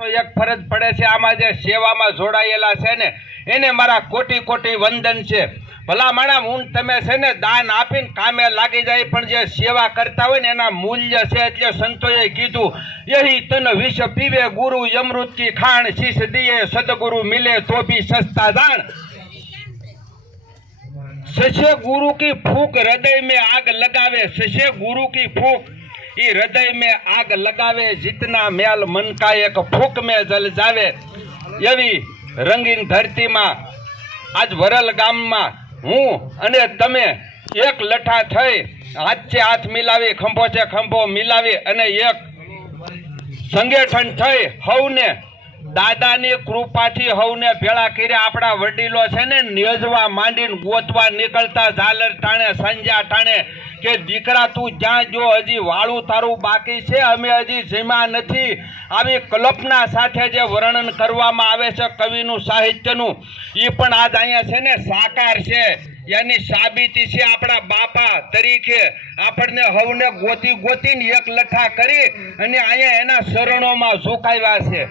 તો એક ફરજ પડે છે આમાં જે સેવામાં જોડાયેલા છે ને એને મારા કોટી કોટી વંદન છે। ભલા માણા હું તમે છે ને દાન આપીને કામે લાગી જાય પણ જે સેવા કરતા હોય ને એના મૂલ્ય છે। એટલે સંતોએ કીધું યહી તન વિષ પીવે ગુરુ અમૃત કી ખાણ શીશ દિયે સદગુરુ મિલે તો भी सस्ता दान। सचे गुरु की फूक हृदय में आग लगावे, सचे गुरु की फूक ये हृदय में आग लगावे, जितना मैल मन का एक फूक में जल जावे। एवी रंगीन धरती में आज वरल गाम में हूँ अने तमे एक लठा थई हाथ से हाथ मिलावी खंभो से खंभो मिलावी अने एक संगठन थई हवने दादानी कृपाथी हवने भेळा कर्या। आपड़ा वडीलो छे ने नेजवा मांडीने गोतवा निकलता झालर टाणे संजा टाणे के दीकरा तू ज्यां जो हजी वाळू तारू बाकी छे अमे हजी जीमा नथी। आवी कल्पना साथे जे वर्णन करवामां आवे छे कविनुं साहित्यनुं ई पण आज अहींया छे ने साकार छे। यानी साबिती छे आपड़ा बापा तरीके आपणे हवने गोती गोतीने एक लठा करी अने अहींया एना शरणोमां झुकाव्या छे।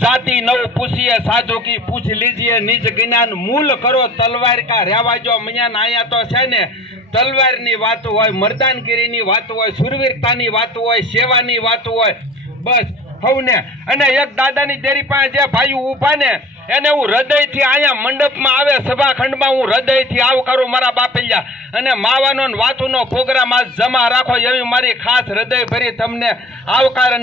जाति नव पूछिए साधु की पूछ लीजिए निज ज्ञान मूल करो तलवार का रेवाजो मियान। आया तो छे ने तलवार नी वात होय, मर्दानगिरी नी वात होय, शूरवीरता नी वात होय, सेवा नी वात होय, बस हवने। अने एक दादानी देरी पासे जे भाई ऊभा ने एने हूँ हृदय थी आया मंडप में आवे सभाखंड में हूँ हृदय थी आवकारू मारा बापलिया अने मावानो वातुनो प्रोग्राम आज जमा राखो एवी मारी खास हृदय भरी तमने आवकार।